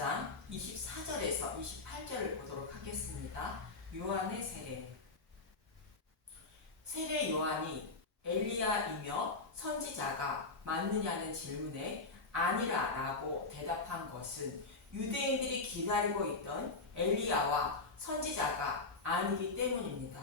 25장 24절에서 28절을 보도록 하겠습니다. 요한의 세례. 세례 요한이 엘리야이며 선지자가 맞느냐는 질문에 아니라 라고 대답한 것은 유대인들이 기다리고 있던 엘리야와 선지자가 아니기 때문입니다.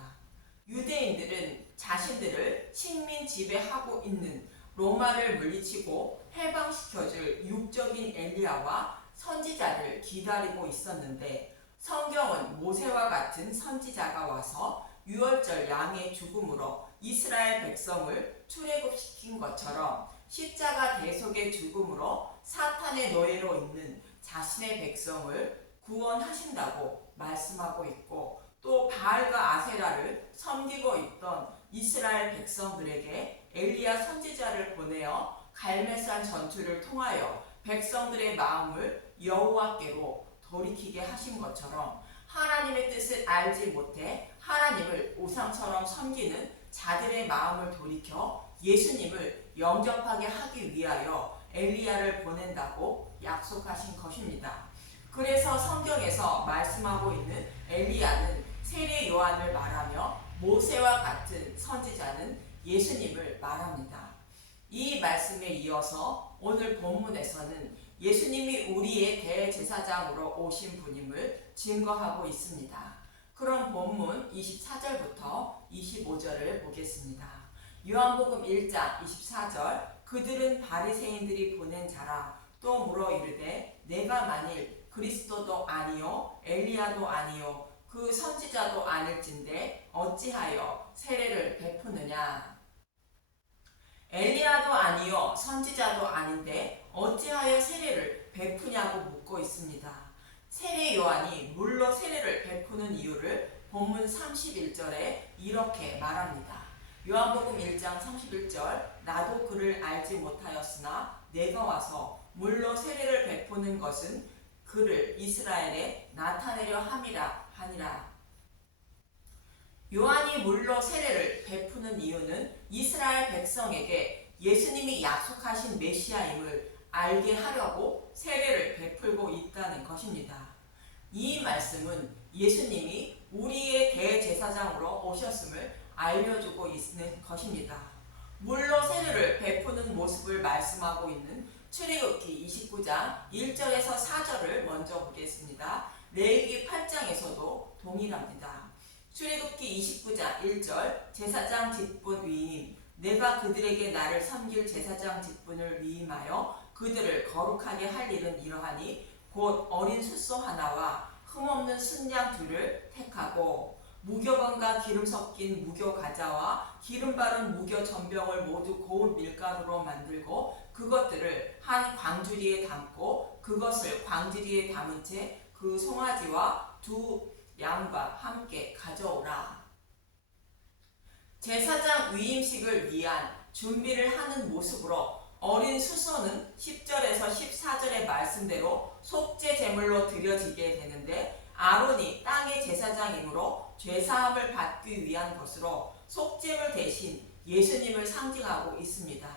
유대인들은 자신들을 식민 지배하고 있는 로마를 물리치고 해방시켜줄 육적인 엘리야와 선지자를 기다리고 있었는데, 성경은 모세와 같은 선지자가 와서 유월절 양의 죽음으로 이스라엘 백성을 출애굽시킨 것처럼 십자가 대속의 죽음으로 사탄의 노예로 있는 자신의 백성을 구원하신다고 말씀하고 있고, 또 바알과 아세라를 섬기고 있던 이스라엘 백성들에게 엘리야 선지자를 보내어 갈멜산 전투를 통하여 백성들의 마음을 여호와께로 돌이키게 하신 것처럼, 하나님의 뜻을 알지 못해 하나님을 우상처럼 섬기는 자들의 마음을 돌이켜 예수님을 영접하게 하기 위하여 엘리야를 보낸다고 약속하신 것입니다. 그래서 성경에서 말씀하고 있는 엘리야는 세례 요한을 말하며 모세와 같은 선지자는 예수님을 말합니다. 이 말씀에 이어서 오늘 본문에서는 예수님이 우리의 대제사장으로 오신 분임을 증거하고 있습니다. 그럼 본문 24절부터 25절을 보겠습니다. 요한복음 1장 24절, 그들은 바리새인들이 보낸 자라. 또 물어 이르되 내가 만일 그리스도도 아니요 엘리야도 아니요 그 선지자도 아닐진데 어찌하여 세례를 베푸느냐. 엘리야도 아니요 선지자도 아닌데 어찌하여 세례를 베푸냐고 묻고 있습니다. 세례 요한이 물로 세례를 베푸는 이유를 본문 31절에 이렇게 말합니다. 요한복음 1장 31절, 나도 그를 알지 못하였으나 내가 와서 물로 세례를 베푸는 것은 그를 이스라엘에 나타내려 함이라 하니라. 요한이 물로 세례를 베푸는 이유는 이스라엘 백성에게 예수님이 약속하신 메시아임을 알게 하려고 세례를 베풀고 있다는 것입니다. 이 말씀은 예수님이 우리의 대제사장으로 오셨음을 알려주고 있는 것입니다. 물로 세례를 베푸는 모습을 말씀하고 있는 출애굽기 29장 1절에서 4절을 먼저 보겠습니다. 레위기 8장에서도 동일합니다. 출애굽기 29장 1절, 제사장 직분 위임. 내가 그들에게 나를 섬길 제사장 직분을 위임하여 그들을 거룩하게 할 일은 이러하니 곧 어린 숫소 하나와 흠없는 순양 둘을 택하고 무교건과 기름 섞인 무교 가자와 기름 바른 무교 전병을 모두 고운 밀가루로 만들고 그것들을 한 광주리에 담고 그것을 광주리에 담은 채 그 송아지와 두 양과 함께 가져오라. 제사장 위임식을 위한 준비를 하는 모습으로 어린 수소는 10절에서 14절의 말씀대로 속죄 제물로 드려지게 되는데, 아론이 땅의 제사장이므로 죄사함을 받기 위한 것으로 속죄물 대신 예수님을 상징하고 있습니다.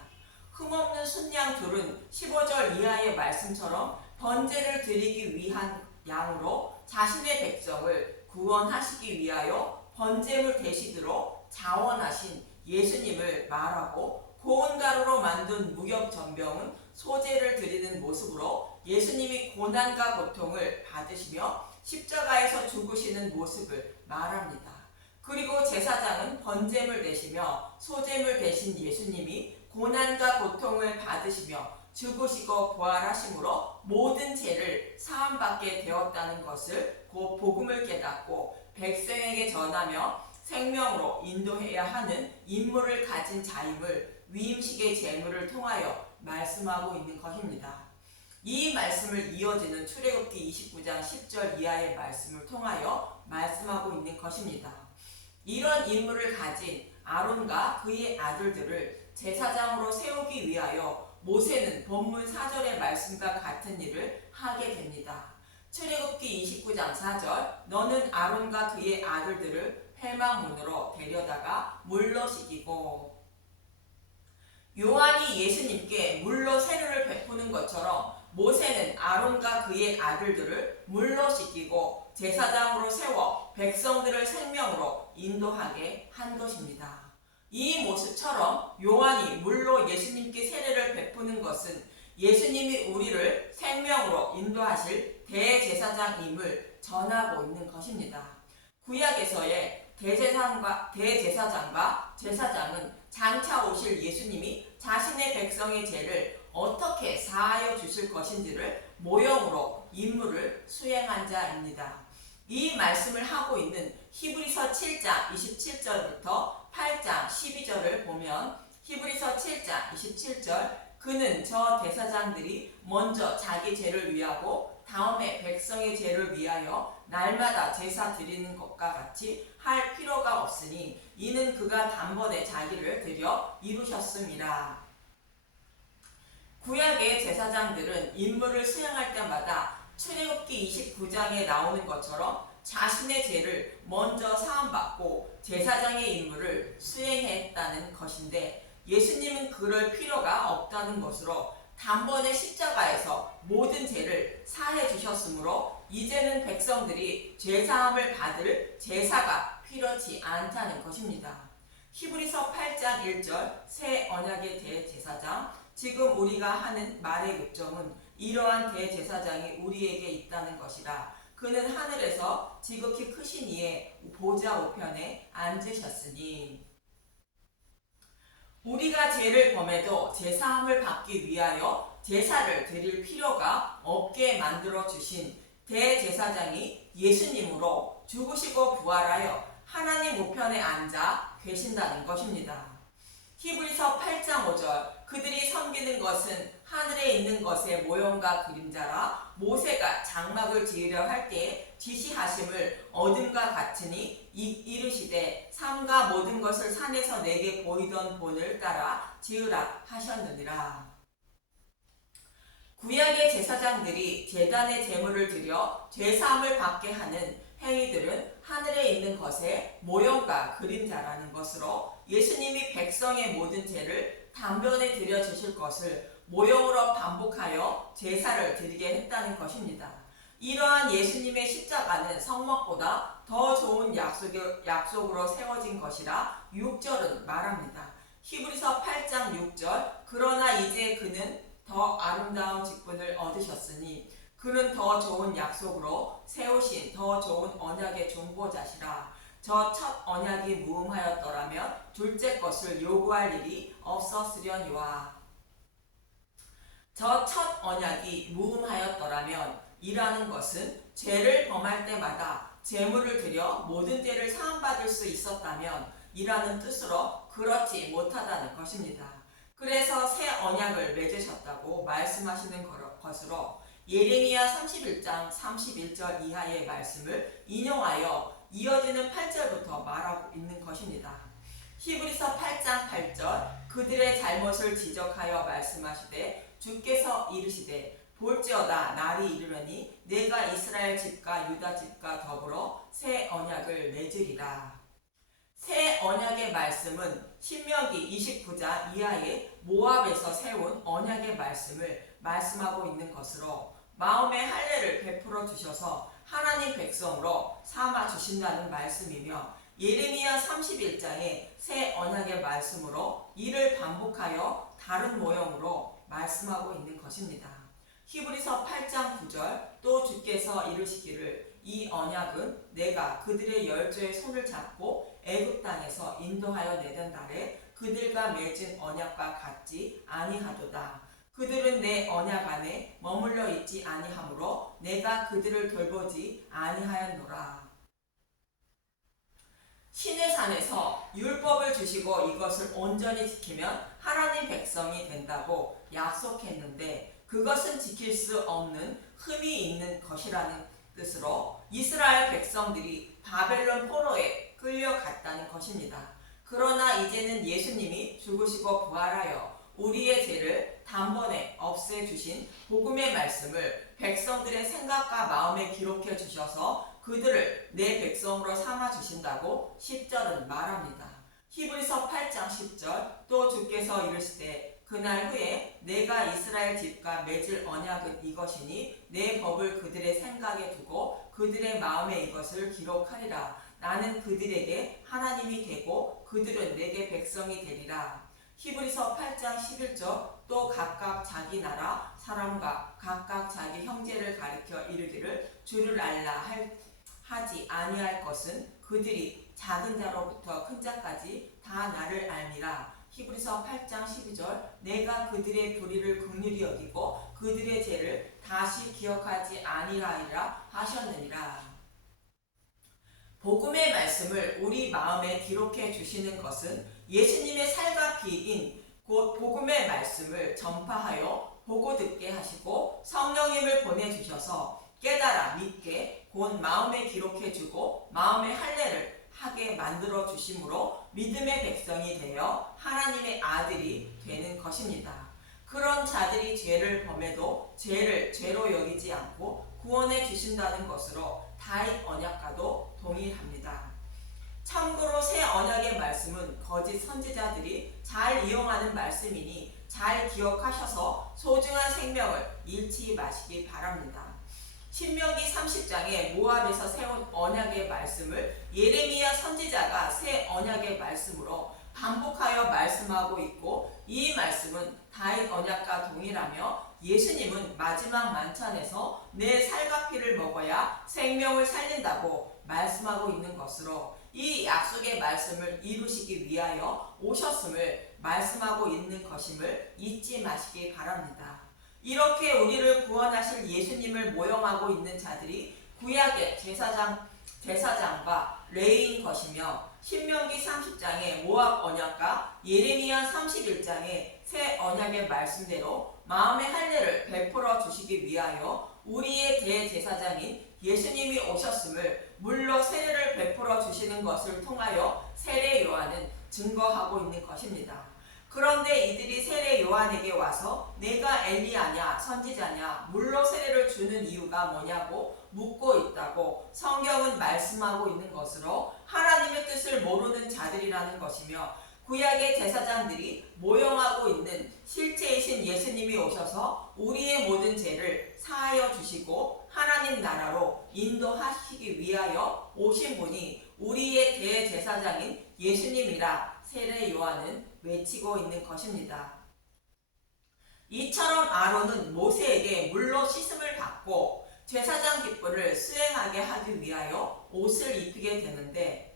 흠없는 순양 둘은 15절 이하의 말씀처럼 번제를 드리기 위한 양으로 자신의 백성을 구원하시기 위하여 번제물 대신으로 자원하신 예수님을 말하고, 고운 가루로 만든 무역전병은 소제를 드리는 모습으로 예수님이 고난과 고통을 받으시며 십자가에서 죽으시는 모습을 말합니다. 그리고 제사장은 번제물 되시며 소제물 대신 예수님이 고난과 고통을 받으시며 죽으시고 부활하심으로 모든 죄를 사함받게 되었다는 것을 곧 복음을 깨닫고 백성에게 전하며 생명으로 인도해야 하는 임무를 가진 자임을 위임식의 제물을 통하여 말씀하고 있는 것입니다. 이 말씀을 이어지는 출애굽기 29장 10절 이하의 말씀을 통하여 말씀하고 있는 것입니다. 이런 임무를 가진 아론과 그의 아들들을 제사장으로 세우기 위하여 모세는 본문 4절의 말씀과 같은 일을 하게 됩니다. 출애굽기 29장 4절, 너는 아론과 그의 아들들을 회막문으로 데려다가 물로 씻기고. 요한이 예수님께 물로 세례를 베푸는 것처럼 모세는 아론과 그의 아들들을 물로 씻기고 제사장으로 세워 백성들을 생명으로 인도하게 한 것입니다. 이 모습처럼 요한이 물로 예수님께 세례를 베푸는 것은 예수님이 우리를 생명으로 인도하실 대제사장임을 전하고 있는 것입니다. 구약에서의 대제사장과 제사장은 장차 오실 예수님이 자신의 백성의 죄를 어떻게 사하여 주실 것인지를 모형으로 임무를 수행한 자입니다. 이 말씀을 하고 있는 히브리서 7장 27절부터 8장 12절을 보면 히브리서 7장 27절 그는 저 대사장들이 먼저 자기 죄를 위하고 다음에 백성의 죄를 위하여 날마다 제사 드리는 것과 같이 할 필요가 없으니 이는 그가 단번에 자기를 드려 이루셨음이라. 구약의 제사장들은 임무를 수행할 때마다 출애굽기 29장에 나오는 것처럼 자신의 죄를 먼저 사함받고 제사장의 임무를 수행했다는 것인데 예수님은 그럴 필요가 없다는 것으로 단번에 십자가에서 모든 죄를 사해 주셨으므로 이제는 백성들이 죄사함을 받을 제사가 필요치 않다는 것입니다. 히브리서 8장 1절 새 언약의 대제사장 지금 우리가 하는 말의 요점은 이러한 대제사장이 우리에게 있다는 것이라. 그는 하늘에서 지극히 크신 이의 보좌 우편에 앉으셨으니 우리가 죄를 범해도 제사함을 받기 위하여 제사를 드릴 필요가 없게 만들어 주신 대제사장이 예수님으로 죽으시고 부활하여 하나님 우편에 앉아 계신다는 것입니다. 히브리서 8장 5절 그들이 섬기는 것은 하늘에 있는 것의 모형과 그림자라 모세가 장막을 지으려 할 때에 지시하심을 어둠과 같으니 이르시되 삼가 모든 것을 산에서 내게 보이던 본을 따라 지으라 하셨느니라. 구약의 제사장들이 제단의 제물을 드려 죄사함을 받게 하는 행위들은 하늘에 있는 것의 모형과 그림자라는 것으로 예수님이 백성의 모든 죄를 단번에 드려 주실 것을 모형으로 반복하여 제사를 드리게 했다는 것입니다. 이러한 예수님의 십자가는 성막보다 더 좋은 약속으로 세워진 것이라 6절은 말합니다. 히브리서 8장 6절 그러나 이제 그는 더 아름다운 직분을 얻으셨으니 그는 더 좋은 약속으로 세우신 더 좋은 언약의 중보자시라. 저 첫 언약이 무음하였더라면 둘째 것을 요구할 일이 없었으려니와. 저 첫 언약이 무음하였더라면 이라는 것은 죄를 범할 때마다 제물을 드려 모든 죄를 사함받을 수 있었다면 이라는 뜻으로 그렇지 못하다는 것입니다. 그래서 새 언약을 맺으셨다고 말씀하시는 것으로 예레미야 31장 31절 이하의 말씀을 인용하여 이어지는 8절부터 말하고 있는 것입니다. 히브리서 8장 8절 그들의 잘못을 지적하여 말씀하시되 주께서 이르시되 볼지어다 날이 이르려니 내가 이스라엘 집과 유다 집과 더불어 새 언약을 맺으리라. 새 언약의 말씀은 신명기 29장 이하의 모압에서 세운 언약의 말씀을 말씀하고 있는 것으로 마음의 할례를 베풀어 주셔서 하나님 백성으로 삼아 주신다는 말씀이며 예레미야 31장의 새 언약의 말씀으로 이를 반복하여 다른 모형으로 말씀하고 있는 것입니다. 히브리서 8장 9절 또 주께서 이르시기를 이 언약은 내가 그들의 열조의 손을 잡고 애굽 땅에서 인도하여 내던 날에 그들과 맺은 언약과 같지 아니하도다. 그들은 내 언약 안에 머물러 있지 아니하므로 내가 그들을 돌보지 아니하였노라. 신의 산에서 율법을 주시고 이것을 온전히 지키면 하나님 백성이 된다고 약속했는데 그것은 지킬 수 없는 흠이 있는 것이라는 뜻으로 이스라엘 백성들이 바벨론 포로에 끌려갔다는 것입니다. 그러나 이제는 예수님이 죽으시고 부활하여 우리의 죄를 단번에 없애주신 복음의 말씀을 백성들의 생각과 마음에 기록해 주셔서 그들을 내 백성으로 삼아 주신다고 10절은 말합니다. 히브리서 8장 10절 또 주께서 이르시되 그날 후에 내가 이스라엘 집과 맺을 언약은 이것이니 내 법을 그들의 생각에 두고 그들의 마음에 이것을 기록하리라. 나는 그들에게 하나님이 되고 그들은 내게 백성이 되리라. 히브리서 8장 11절. 또 각각 자기 나라 사람과 각각 자기 형제를 가리켜 이르기를 주를 알라 하지 아니할 것은 그들이 작은 자로부터 큰 자까지 다 나를 알미라. 히브리서 8장 12절. 내가 그들의 불의를 긍휼히 여기고 그들의 죄를 다시 기억하지 아니하리라 하셨느니라. 복음의 말씀을 우리 마음에 기록해 주시는 것은 예수님의 살과 피인 곧 복음의 말씀을 전파하여 보고 듣게 하시고 성령님을 보내주셔서 깨달아 믿게 곧 마음에 기록해 주고 마음의 할례를 하게 만들어 주심으로 믿음의 백성이 되어 하나님의 아들이 되는 것입니다. 그런 자들이 죄를 범해도 죄를 죄로 여기지 않고 구원해 주신다는 것으로 다윗 언약과도 동일합니다. 참고로 새 언약의 말씀은 거짓 선지자들이 잘 이용하는 말씀이니 잘 기억하셔서 소중한 생명을 잃지 마시기 바랍니다. 신명기 30장에 모압에서 세운 언약의 말씀을 예레미야 선지자가 새 언약의 말씀으로 반복하여 말씀하고 있고 이 말씀은 다윗 언약과 동일하며 예수님은 마지막 만찬에서 내 살과 피를 먹어야 생명을 살린다고 말씀하고 있는 것으로 이 약속의 말씀을 이루시기 위하여 오셨음을 말씀하고 있는 것임을 잊지 마시기 바랍니다. 이렇게 우리를 구원하실 예수님을 모형하고 있는 자들이 구약의 제사장과 레위인 것이며 신명기 30장의 모압 언약과 예레미야 31장의 새 언약의 말씀대로 마음의 할례를 베풀어 주시기 위하여 우리의 대제사장인 예수님이 오셨음을 물로 세례를 베풀어 주시는 것을 통하여 세례 요한은 증거하고 있는 것입니다. 그런데 이들이 세례 요한에게 와서 내가 엘리야냐 선지자냐 물로 세례를 주는 이유가 뭐냐고 묻고 있다고 성경은 말씀하고 있는 것으로 하나님의 뜻을 모르는 자들이라는 것이며 구약의 제사장들이 모형하고 있는 실체이신 예수님이 오셔서 우리의 모든 죄를 사하여 주시고 하나님 나라로 인도하시기 위하여 오신 분이 우리의 대제사장인 예수님이라 세례 요한은 외치고 있는 것입니다. 이처럼 아론은 모세에게 물로 씻음을 받고 제사장 기ప్పు를 수행하게 하기 위하여 옷을 입히게 되는데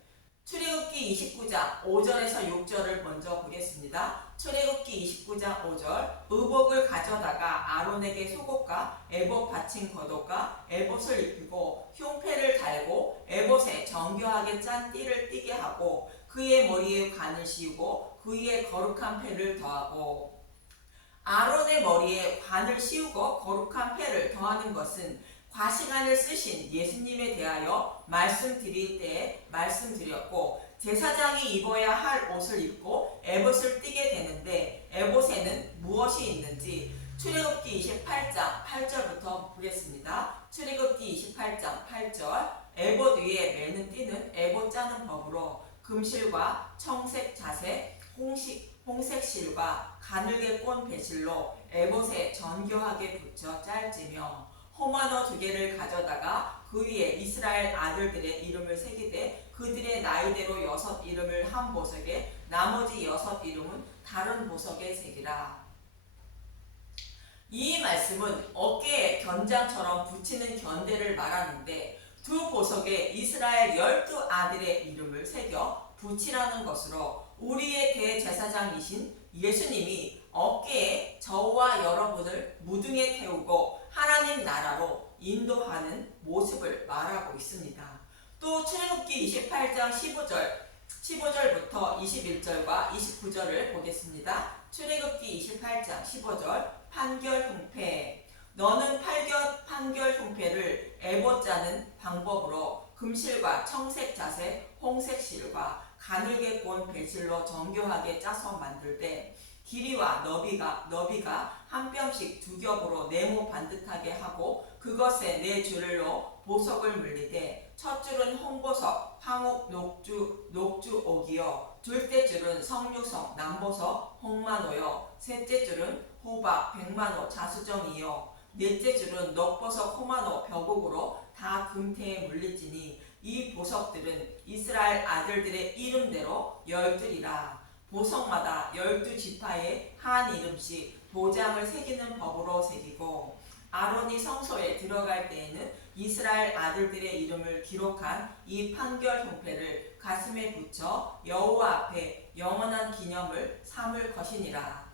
출애굽기 29장 5절에서 6절을 먼저 보겠습니다. 출애굽기 29장 5절. 의복을 가져다가 아론에게 속옷과 에봇 받친 겉옷과 에봇을 입히고 흉패를 달고 에봇에 정교하게 짠 띠를 띠게 하고 그의 머리에 관을 씌우고 그 위에 거룩한 패를 더하고. 아론의 머리에 관을 씌우고 거룩한 패를 더하는 것은 과시관을 쓰신 예수님에 대하여 말씀드릴 때에 말씀드렸고 제사장이 입어야 할 옷을 입고 에봇을 띠게 되는데 에봇에는 무엇이 있는지 출애굽기 28장 8절부터 보겠습니다. 출애굽기 28장 8절. 에봇 위에 매는 띠는 에봇 짜는 법으로 금실과 청색 자색 홍색 실과 가늘게 꼰 배실로 에봇에 정교하게 붙여 짤지며 호마노 2개를 가져다가 그 위에 이스라엘 아들들의 이름을 새기되 그들의 나이대로 6 이름을 한 보석에 나머지 6 이름은 다른 보석에 새기라. 이 말씀은 어깨에 견장처럼 붙이는 견대를 말하는데 두 보석에 이스라엘 12아들의 이름을 새겨 붙이라는 것으로 우리의 대제사장이신 예수님이 어깨에 저와 여러분을 무등에 태우고 하나님 나라로 인도하는 모습을 말하고 있습니다. 또 출애굽기 28장 15절부터 21절과 29절을 보겠습니다. 출애굽기 28장 15절. 판결 흉패. 너는 판결 흉패를 에봇 짜는 방법으로 금실과 청색 자색 홍색 실과 가늘게 꼰 배실로 정교하게 짜서 만들되 길이와 너비가 한 뼘씩 2겹으로 네모 반듯하게 하고 그것에 4줄로 보석을 물리되 첫 줄은 홍보석 황옥, 녹주, 옥이요. 둘째 줄은 성류석, 남보석, 홍만호요. 셋째 줄은 호박, 백만호, 자수정이요. 넷째 줄은 녹보석, 호만호, 벽옥으로 다 금태에 물리지니 이 보석들은 이스라엘 아들들의 이름대로 12이라. 보석마다 12지파에 한 이름씩 도장을 새기는 법으로 새기고 아론이 성소에 들어갈 때에는 이스라엘 아들들의 이름을 기록한 이 판결 형패를 가슴에 붙여 여호와 앞에 영원한 기념을 삼을 것이니라.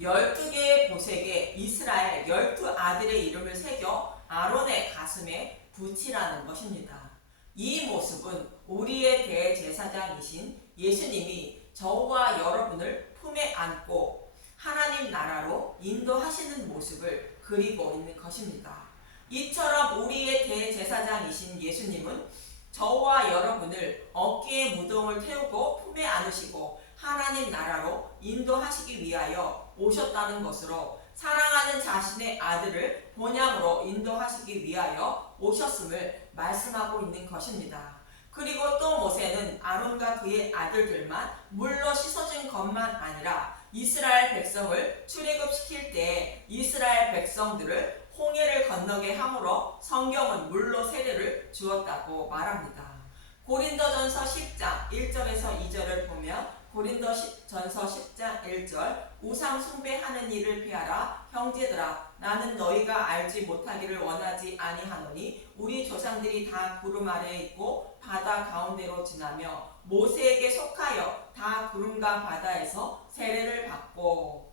12개의 보색에 이스라엘 12아들의 이름을 새겨 아론의 가슴에 붙이라는 것입니다. 이 모습은 우리의 대제사장이신 예수님이 저와 여러분을 품에 안고 하나님 나라로 인도하시는 모습을 그리고 있는 것입니다. 이처럼 우리의 대제사장이신 예수님은 저와 여러분을 어깨에 무덤을 태우고 품에 안으시고 하나님 나라로 인도하시기 위하여 오셨다는 것으로 사랑하는 자신의 아들을 본향으로 인도하시기 위하여 오셨음을 말씀하고 있는 것입니다. 그리고 또 모세는 아론과 그의 아들들만 물로 씻어진 것만 아니라 이스라엘 백성을 출애굽시킬 때 이스라엘 백성들을 홍해를 건너게 함으로 성경은 물로 세례를 주었다고 말합니다. 고린도전서 10장 1절에서 2절을 보면 고린도전서 10장 1절 우상 숭배하는 일을 피하라. 형제들아, 나는 너희가 알지 못하기를 원하지 아니하노니 우리 조상들이 다 구름 아래에 있고 바다 가운데로 지나며 모세에게 속하여 다 구름과 바다에서 세례를 받고.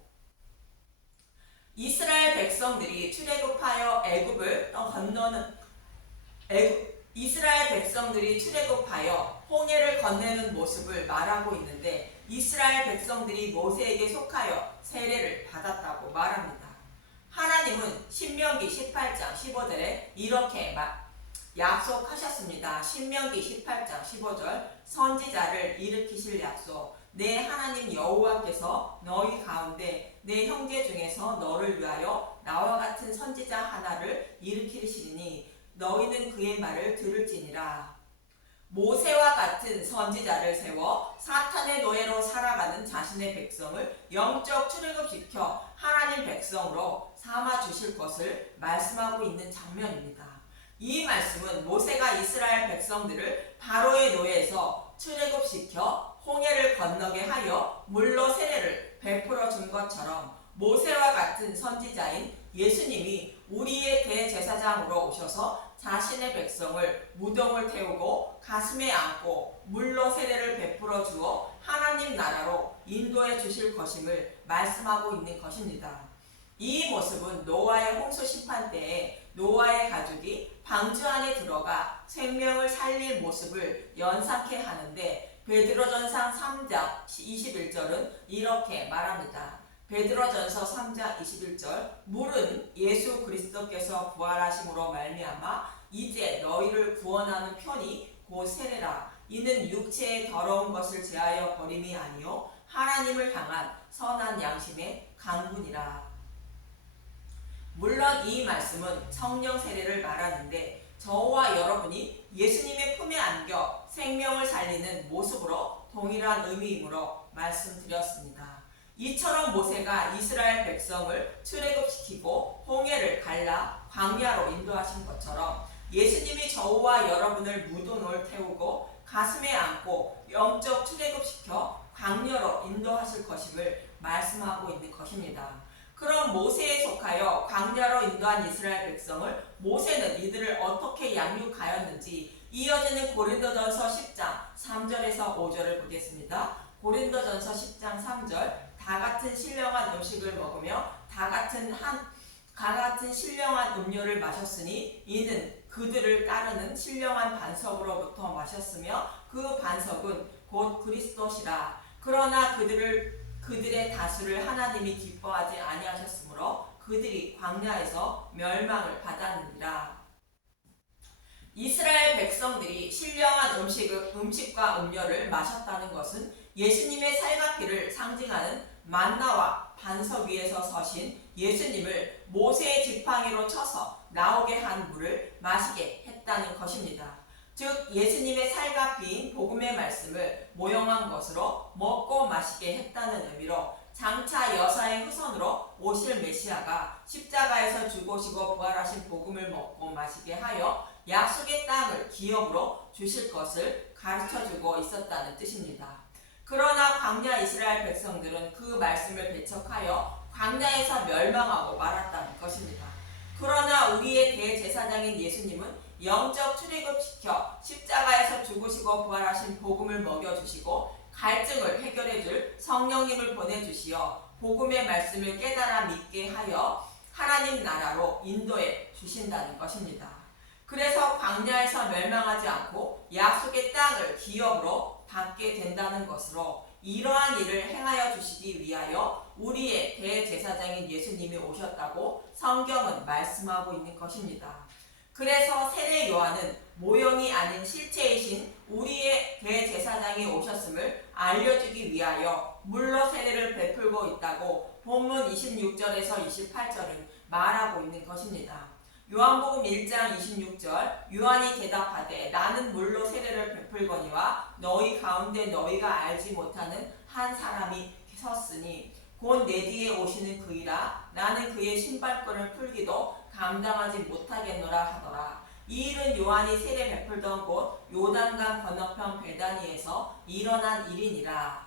이스라엘 백성들이 출애굽하여 애굽을 건너는 이스라엘 백성들이 출애굽하여 홍해를 건네는 모습을 말하고 있는데 이스라엘 백성들이 모세에게 속하여 세례를 받았다고 말합니다. 하나님은 신명기 18장 15절에 이렇게 약속하셨습니다. 신명기 18장 15절 선지자를 일으키실 약속. 내 하나님 여호와께서 너희 가운데 내 형제 중에서 너를 위하여 나와 같은 선지자 하나를 일으키시리니 너희는 그의 말을 들을지니라. 모세와 같은 선지자를 세워 사탄의 노예로 살아가는 자신의 백성을 영적 출애굽시켜 하나님 백성으로 삼아 주실 것을 말씀하고 있는 장면입니다. 이 말씀은 모세가 이스라엘 백성들을 바로의 노예에서 출애굽시켜 홍해를 건너게 하여 물로 세례를 베풀어 준 것처럼 모세와 같은 선지자인 예수님이 우리의 대제사장으로 오셔서 자신의 백성을 무덤을 태우고 가슴에 안고 물로 세례를 베풀어 주어 하나님 나라로 인도해 주실 것임을 말씀하고 있는 것입니다. 이 모습은 노아의 홍수 심판 때에 노아의 가족이 방주 안에 들어가 생명을 살릴 모습을 연상케 하는데 베드로전서 3장 21절은 이렇게 말합니다. 베드로전서 3장 21절 물은 예수 그리스도께서 부활하심으로 말미암아 이제 너희를 구원하는 편이 곧 세례라. 이는 육체의 더러운 것을 제하여 버림이 아니요 하나님을 향한 선한 양심의 강군이라. 물론 이 말씀은 성령 세례를 말하는데 저와 여러분이 예수님의 품에 안겨 생명을 살리는 모습으로 동일한 의미이므로 말씀드렸습니다. 이처럼 모세가 이스라엘 백성을 출애굽시키고 홍해를 갈라 광야로 인도하신 것처럼 예수님이 저와 여러분을 무덤을 태우고 가슴에 안고 영적 출애굽시켜 광야로 인도하실 것임을 말씀하고 있는 것입니다. 그럼 모세에 속하여 광야로 인도한 이스라엘 백성을 모세는 이들을 어떻게 양육하였는지 이어지는 고린도전서 10장 3절에서 5절을 보겠습니다. 고린도전서 10장 3절 다 같은 신령한 음식을 먹으며 다 같은 신령한 음료를 마셨으니 이는 그들을 따르는 신령한 반석으로부터 마셨으며 그 반석은 곧 그리스도시라. 그러나 그들의 다수를 하나님이 기뻐하지 아니하셨으므로 그들이 광야에서 멸망을 받았느니라. 이스라엘 백성들이 신령한 음식과 음료를 마셨다는 것은 예수님의 살과 피를 상징하는 만나와 반석 위에서 서신 예수님을 모세의 지팡이로 쳐서 나오게 한 물을 마시게 했다는 것입니다. 즉 예수님의 살과 피인 복음의 말씀을 모형한 것으로 먹고 마시게 했다는 의미로 장차 여사의 후손으로 오실 메시아가 십자가에서 죽으시고 부활하신 복음을 먹고 마시게 하여 약속의 땅을 기업으로 주실 것을 가르쳐주고 있었다는 뜻입니다. 그러나 광야 이스라엘 백성들은 그 말씀을 배척하여 광야에서 멸망하고 말았다는 것입니다. 그러나 우리의 대제사장인 예수님은 영적 출애굽시켜 십자가에서 죽으시고 부활하신 복음을 먹여주시고 갈증을 해결해줄 성령님을 보내주시어 복음의 말씀을 깨달아 믿게 하여 하나님 나라로 인도해 주신다는 것입니다. 그래서 광야에서 멸망하지 않고 약속의 땅을 기업으로 받게 된다는 것으로 이러한 일을 행하여 주시기 위하여 우리의 대제사장인 예수님이 오셨다고 성경은 말씀하고 있는 것입니다. 그래서 세례 요한은 모형이 아닌 실체이신 우리의 대제사장이 오셨음을 알려주기 위하여 물로 세례를 베풀고 있다고 본문 26절에서 28절은 말하고 있는 것입니다. 요한복음 1장 26절 요한이 대답하되 나는 물로 세례를 베풀거니와 너희 가운데 너희가 알지 못하는 한 사람이 섰으니 곧 내 뒤에 오시는 그이라 나는 그의 신발끈을 풀기도 감당하지 못하겠노라 하더라. 이 일은 요한이 세례 베풀던 곳 요단강 건너편 베다니에서 일어난 일이니라.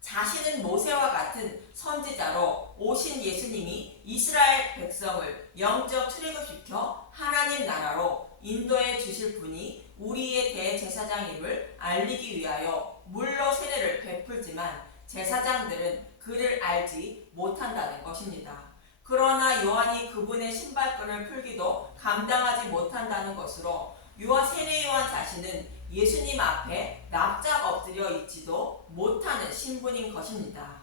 자신은 모세와 같은 선지자로 오신 예수님이 이스라엘 백성을 영적 출애굽시켜 하나님 나라로 인도해 주실 분이 우리의 대제사장임을 알리기 위하여 물로 세례를 베풀지만 제사장들은 그를 알지 못한다는 것입니다. 그러나 요한이 그분의 신발끈을 풀기도 감당하지 못한다는 것으로 세례 요한 자신은 예수님 앞에 납작 엎드려 있지도 못하는 신분인 것입니다.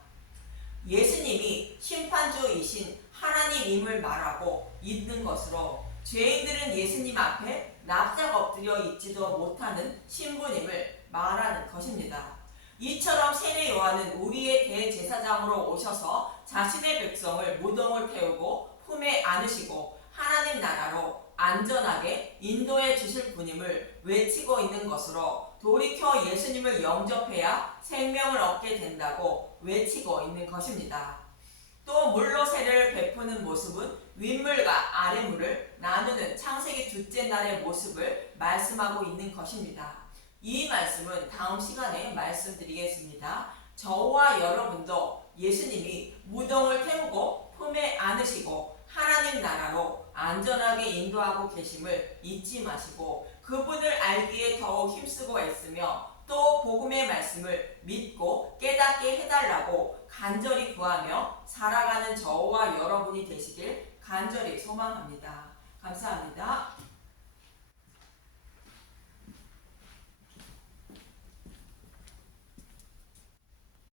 예수님이 심판주이신 하나님임을 말하고 있는 것으로 죄인들은 예수님 앞에 납작 엎드려 있지도 못하는 신분임을 말하는 것입니다. 이처럼 세례 요한은 우리의 대제사장으로 오셔서 자신의 백성을 무덤을 태우고 품에 안으시고 하나님 나라로 안전하게 인도해 주실 분임을 외치고 있는 것으로 돌이켜 예수님을 영접해야 생명을 얻게 된다고 외치고 있는 것입니다. 또 물로 세례를 베푸는 모습은 윗물과 아랫물을 나누는 창세기 둘째 날의 모습을 말씀하고 있는 것입니다. 이 말씀은 다음 시간에 말씀드리겠습니다. 저와 여러분도 예수님이 무덤을 태우고 품에 안으시고 하나님 나라로 안전하게 인도하고 계심을 잊지 마시고 그분을 알기에 더욱 힘쓰고 애쓰며 또 복음의 말씀을 믿고 깨닫게 해달라고 간절히 구하며 살아가는 저와 여러분이 되시길 간절히 소망합니다. 감사합니다.